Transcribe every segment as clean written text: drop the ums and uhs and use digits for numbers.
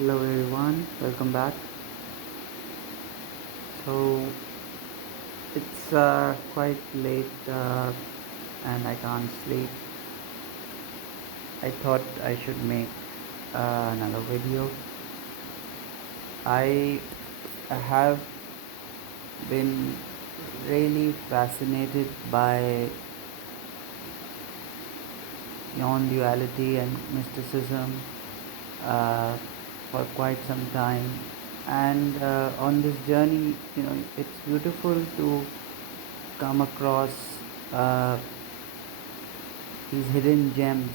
Hello everyone, welcome back. So it's quite late and I can't sleep. I thought I should make another video. I have been really fascinated by non-duality and mysticism uh, for quite some time. And on this journey, it's beautiful to come across uh, these hidden gems.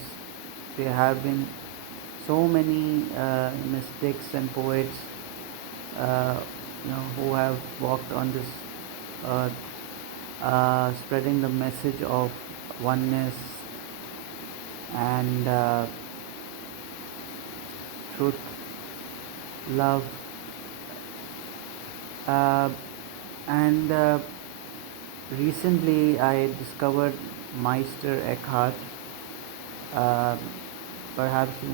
There have been so many mystics and poets, who have walked on this earth, spreading the message of oneness and truth, love, uh, and recently I discovered Meister Eckhart. Uh, Perhaps you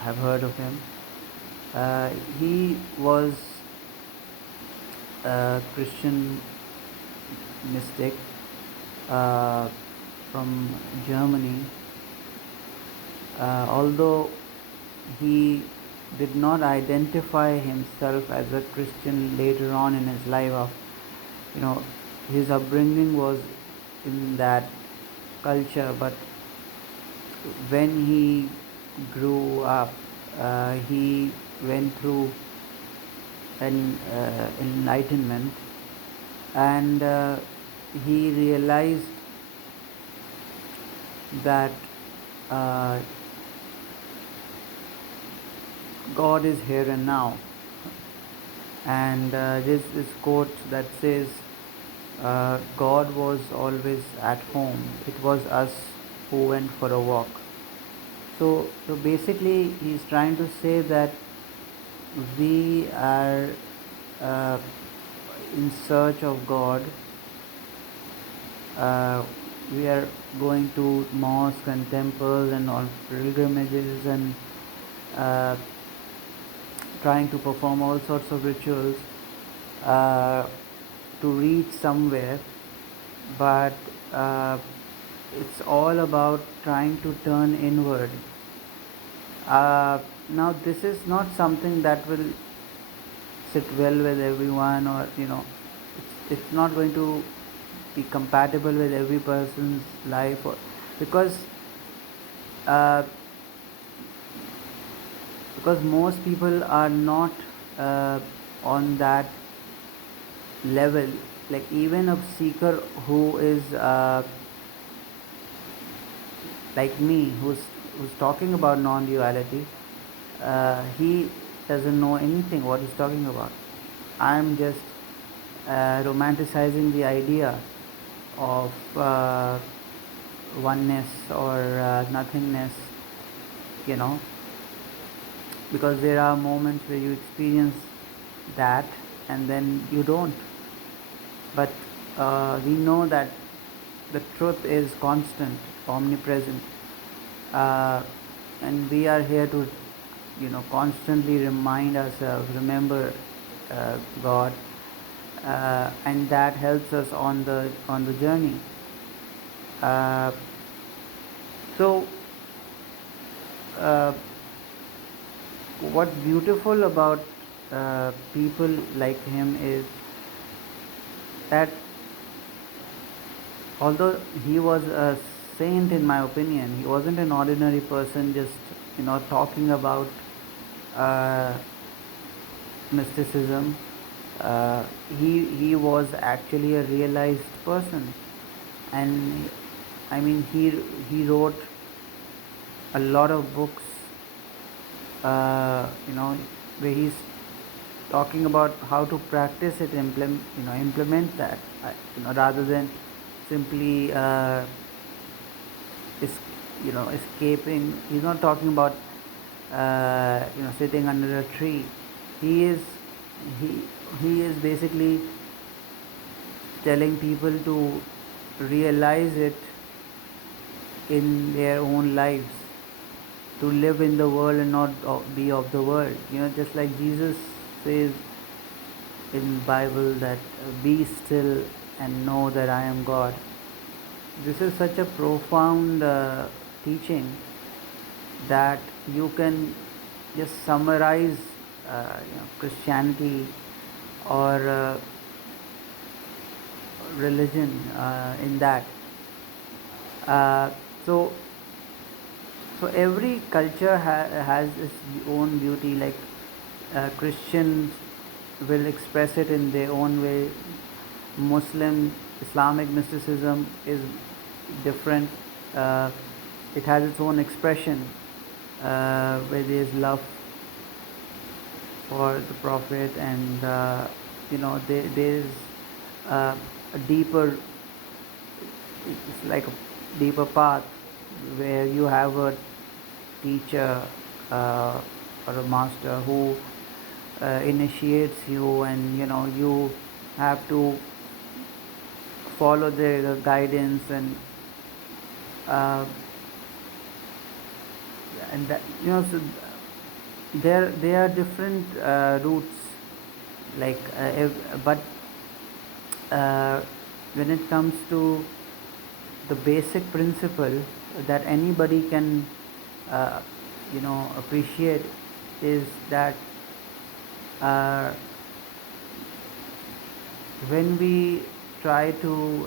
have heard of him. Uh, he was a Christian mystic uh, from Germany. Although he did not identify himself as a Christian later on in his life, you know, his upbringing was in that culture, but when he grew up, he went through an enlightenment, and he realized that uh, God is here and now. And there's this quote that says, God was always at home. It was us who went for a walk. So basically, he's trying to say that we are uh, in search of God. Uh, we are going to mosques and temples and all pilgrimages and uh, trying to perform all sorts of rituals uh, to reach somewhere, but uh, it's all about trying to turn inward. Now, this is not something that will sit well with everyone, or it's not going to be compatible with every person's life, because uh, because most people are not uh, on that level. Like, even a seeker who is like me, who's talking about non-duality, he doesn't know anything what he's talking about. I'm just romanticizing the idea of oneness or nothingness, you know, because there are moments where you experience that and then you don't. But we know that the truth is constant, omnipresent, uh, and we are here to, constantly remind ourselves, remember God, and that helps us on the journey. Uh, so, uh, what's beautiful about people like him is that although he was a saint, in my opinion, he wasn't an ordinary person just talking about uh, mysticism. He was actually a realized person, and I mean he wrote a lot of books, where he's talking about how to practice it, implement that, rather than simply is, escaping. He's not talking about sitting under a tree. He is he he is basically telling people to realize it in their own lives. to live in the world and not be of the world. Just like Jesus says in Bible that be still and know that I am God. This is such a profound teaching that you can just summarize Christianity or religion in that. Uh, so so every culture has its own beauty. Like Christians will express it in their own way. Muslim, Islamic mysticism is different. Uh, it has its own expression where there is love for the Prophet, and there is a deeper, it's like a deeper path where you have a teacher or a master who initiates you, and you have to follow their guidance, uh, and that, so there are different routes, like but uh, when it comes to the basic principle that anybody can uh, appreciate is that uh, when we try to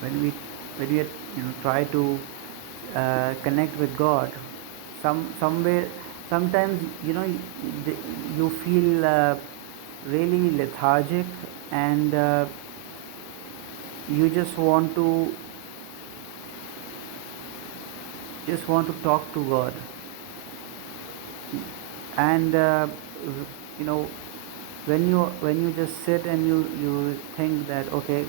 when we when we try to connect with God, somewhere sometimes you feel really lethargic, and you just want to talk to God, and you know when you just sit and you think that, okay,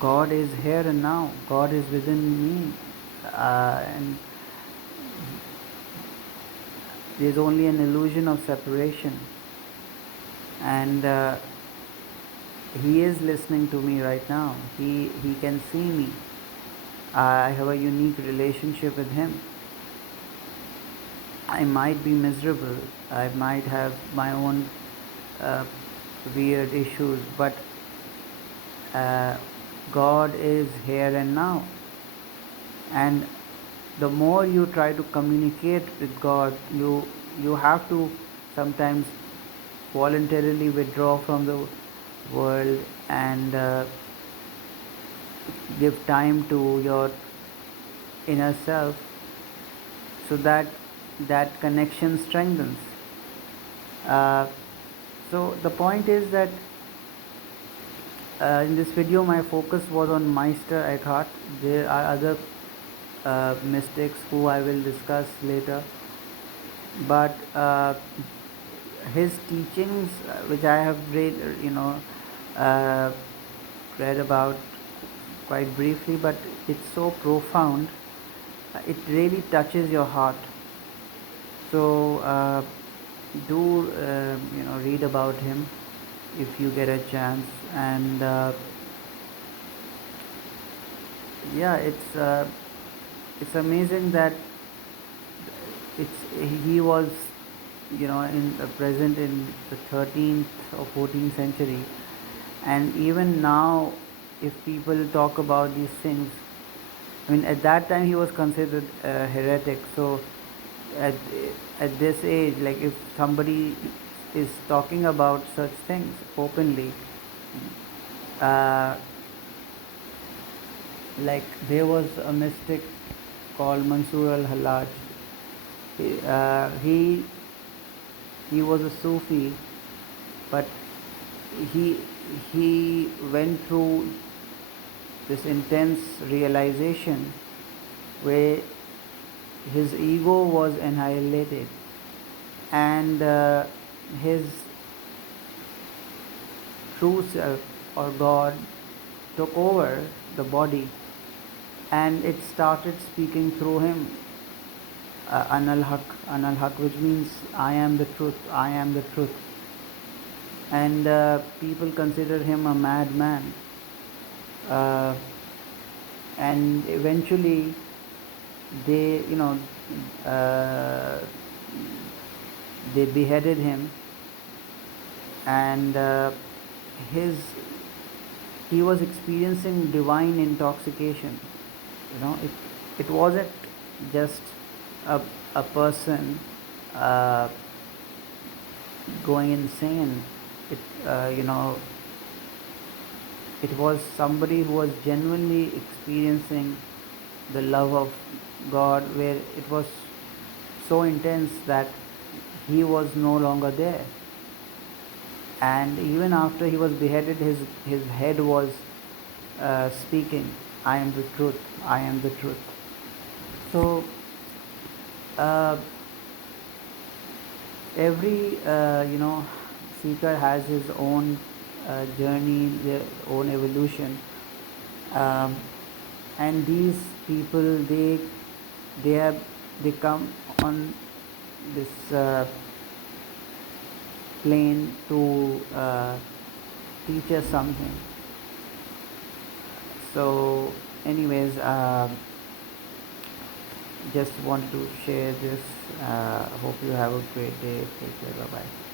God is here and now, God is within me, and there's only an illusion of separation, and he is listening to me right now. He can see me. I have a unique relationship with him. I might be miserable, I might have my own uh, weird issues, but uh, God is here and now. And the more you try to communicate with God, you have to sometimes voluntarily withdraw from the world, and give time to your inner self, so that that connection strengthens. Uh, so the point is that in this video my focus was on Meister Eckhart. There are other mystics who I will discuss later, but his teachings, which I have uh, read about quite briefly, but it's so profound, it really touches your heart. So do read about him if you get a chance, and yeah, it's amazing that he was in present in the 13th or 14th century, and even now, if people talk about these things, I mean, at that time he was considered a heretic. So at at this age, like, if somebody is talking about such things openly, uh, like, there was a mystic called Mansur al-Hallaj. He was a Sufi, but he he went through this intense realization where his ego was annihilated, and his true self or God took over the body, and it started speaking through him. Anal Haq, which means I am the truth, I am the truth. And people consider him a madman. Uh, and eventually they, uh, they beheaded him, and his he was experiencing divine intoxication. It wasn't just a, a person uh, going insane. It it was somebody who was genuinely experiencing the love of God, where it was so intense that he was no longer there. And even after he was beheaded, his head was speaking, "I am the truth, I am the truth." So uh, every seeker has his own journey, their own evolution, um, and these people, they have they come on this plane to teach us something. So anyways, just want to share this. Hope you have a great day. Take care. Bye bye.